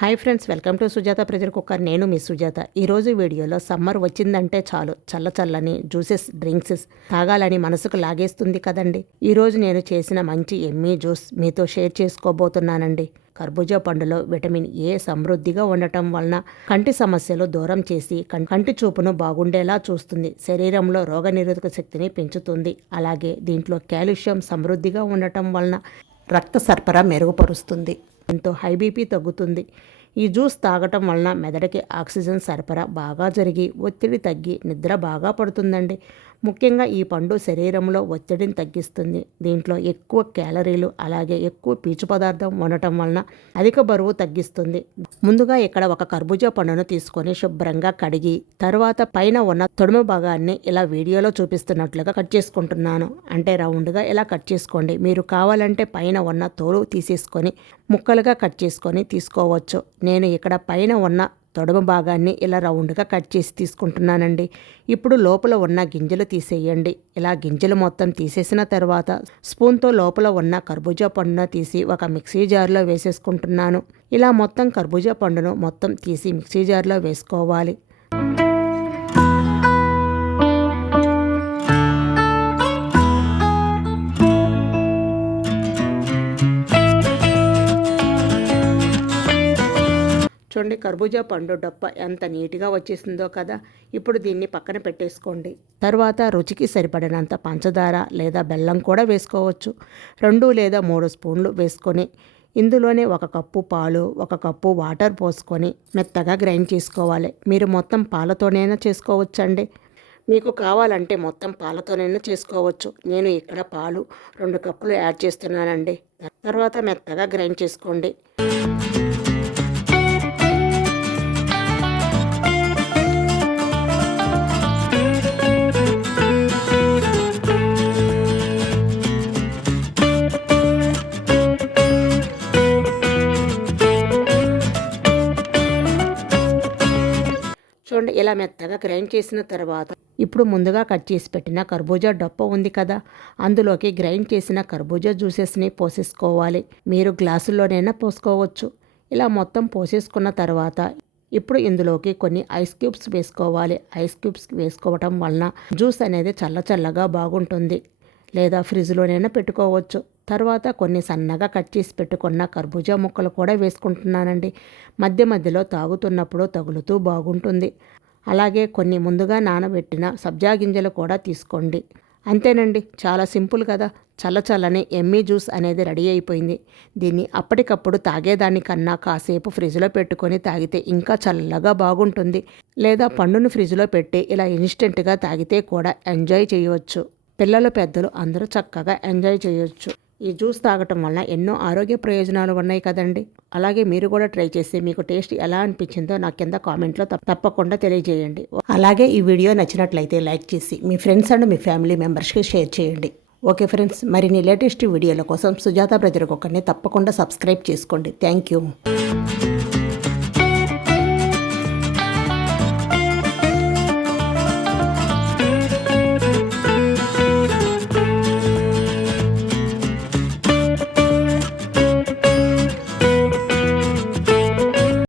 Hi friends, welcome to Sujatha pressure cooker. నేను మీ సుజాత. ఈరోజు వీడియోలో సమ్మర్ వచ్చిందంటే చాలు చల్లచల్లని జ్యూసెస్, డ్రింక్స్ తాగాలని మనసుకు లాగేస్తుంది కదండి. ఈరోజు నేను చేసిన మంచి ఎమ్మీ జ్యూస్ మీతో షేర్ చేసుకోబోతున్నానండి. కర్బూజా పండులో విటమిన్ ఏ సమృద్ధిగా ఉండటం వలన కంటి సమస్యలు దూరం చేసి కంటి చూపును బాగుండేలా చూస్తుంది. శరీరంలో రోగనిరోధక శక్తిని పెంచుతుంది. అలాగే దీంట్లో కాల్షియం సమృద్ధిగా ఉండటం వలన రక్త సరఫరా మెరుగుపరుస్తుంది. ఎంతో హై బీపీ తగ్గుతుంది. ఈ జ్యూస్ తాగటం వలన మెదడుకి ఆక్సిజన్ సరఫరా బాగా జరిగి ఒత్తిడి తగ్గి నిద్ర బాగా పడుతుందండి. ముఖ్యంగా ఈ పండు శరీరంలో ఒత్తిడిని తగ్గిస్తుంది. దీంట్లో ఎక్కువ క్యాలరీలు అలాగే ఎక్కువ పీచు పదార్థం ఉండటం వలన అధిక బరువు తగ్గిస్తుంది. ముందుగా ఇక్కడ ఒక కర్బూజా పండును తీసుకొని శుభ్రంగా కడిగి తర్వాత పైన ఉన్న తొడుము భాగాన్ని ఇలా వీడియోలో చూపిస్తున్నట్లుగా కట్ చేసుకుంటున్నాను. అంటే రౌండ్గా ఇలా కట్ చేసుకోండి. మీరు కావాలంటే పైన ఉన్న తోలు తీసేసుకొని ముక్కలుగా కట్ చేసుకొని తీసుకోవచ్చు. నేను ఇక్కడ పైన ఉన్న తొడమ భాగాన్ని ఇలా రౌండ్గా కట్ చేసి తీసుకుంటున్నానండి. ఇప్పుడు లోపల ఉన్న గింజలు తీసేయండి. ఇలా గింజలు మొత్తం తీసేసిన తర్వాత స్పూన్తో లోపల ఉన్న కర్బూజా పండును తీసి ఒక మిక్సీ జార్లో వేసేసుకుంటున్నాను. ఇలా మొత్తం కర్బూజా పండును మొత్తం తీసి మిక్సీ జార్లో వేసుకోవాలి. చూడండి, కర్బూజా పండు డొప్ప ఎంత నీట్గా వచ్చేసిందో కదా. ఇప్పుడు దీన్ని పక్కన పెట్టేసుకోండి. తర్వాత రుచికి సరిపడినంత పంచదార లేదా బెల్లం కూడా వేసుకోవచ్చు. 2 లేదా 3 స్పూన్లు వేసుకొని ఇందులోనే 1 కప్పు పాలు, 1 కప్పు వాటర్ పోసుకొని మెత్తగా గ్రైండ్ చేసుకోవాలి. మీరు మొత్తం పాలతోనైనా చేసుకోవచ్చండి. మీకు కావాలంటే మొత్తం పాలతోనైనా చేసుకోవచ్చు. నేను ఇక్కడ పాలు 2 కప్పులు యాడ్ చేస్తున్నానండి. తర్వాత మెత్తగా గ్రైండ్ చేసుకోండి. చూడండి, ఇలా మెత్తగా గ్రైండ్ చేసిన తర్వాత ఇప్పుడు ముందుగా కట్ చేసి పెట్టిన కర్బూజా డొప్ప ఉంది కదా, అందులోకి గ్రైండ్ చేసిన కర్బూజా జ్యూసెస్ని పోసేసుకోవాలి. మీరు గ్లాసుల్లోనైనా పోసుకోవచ్చు. ఇలా మొత్తం పోసేసుకున్న తర్వాత ఇప్పుడు ఇందులోకి కొన్ని ఐస్ క్యూబ్స్ వేసుకోవాలి. ఐస్ క్యూబ్స్ వేసుకోవటం వలన జ్యూస్ అనేది చల్లగా బాగుంటుంది. లేదా ఫ్రిడ్జ్లోనైనా పెట్టుకోవచ్చు. తర్వాత కొన్ని సన్నగా కట్ చేసి పెట్టుకున్న కర్బూజా ముక్కలు కూడా వేసుకుంటున్నానండి. మధ్య మధ్యలో తాగుతున్నప్పుడు తగులుతూ బాగుంటుంది. అలాగే కొన్ని ముందుగా నానబెట్టిన సబ్జా గింజలు కూడా తీసుకోండి. అంతేనండి, చాలా సింపుల్ కదా. చల్లని ఎమ్మీ జ్యూస్ అనేది రెడీ అయిపోయింది. దీన్ని అప్పటికప్పుడు తాగేదానికన్నా కాసేపు ఫ్రిడ్జ్లో పెట్టుకొని తాగితే ఇంకా చల్లగా బాగుంటుంది. లేదా పండును ఫ్రిడ్జ్లో పెట్టి ఇలా ఇన్స్టెంట్గా తాగితే కూడా ఎంజాయ్ చేయవచ్చు. పిల్లలు పెద్దలు అందరూ చక్కగా ఎంజాయ్ చేయొచ్చు. ఈ జ్యూస్ తాగటం వలన ఎన్నో ఆరోగ్య ప్రయోజనాలు ఉన్నాయి కదండి. అలాగే మీరు కూడా ట్రై చేసి మీకు టేస్ట్ ఎలా అనిపించిందో నా కింద కామెంట్లో తప్పకుండా తెలియజేయండి. అలాగే ఈ వీడియో నచ్చినట్లయితే లైక్ చేసి మీ ఫ్రెండ్స్ అండ్ మీ ఫ్యామిలీ మెంబర్స్కి షేర్ చేయండి. ఓకే ఫ్రెండ్స్, మరిన్ని లేటెస్ట్ వీడియోల కోసం సుజాత ప్రెజర్ కుక్కర్ని తప్పకుండా సబ్స్క్రైబ్ చేసుకోండి. Thank you.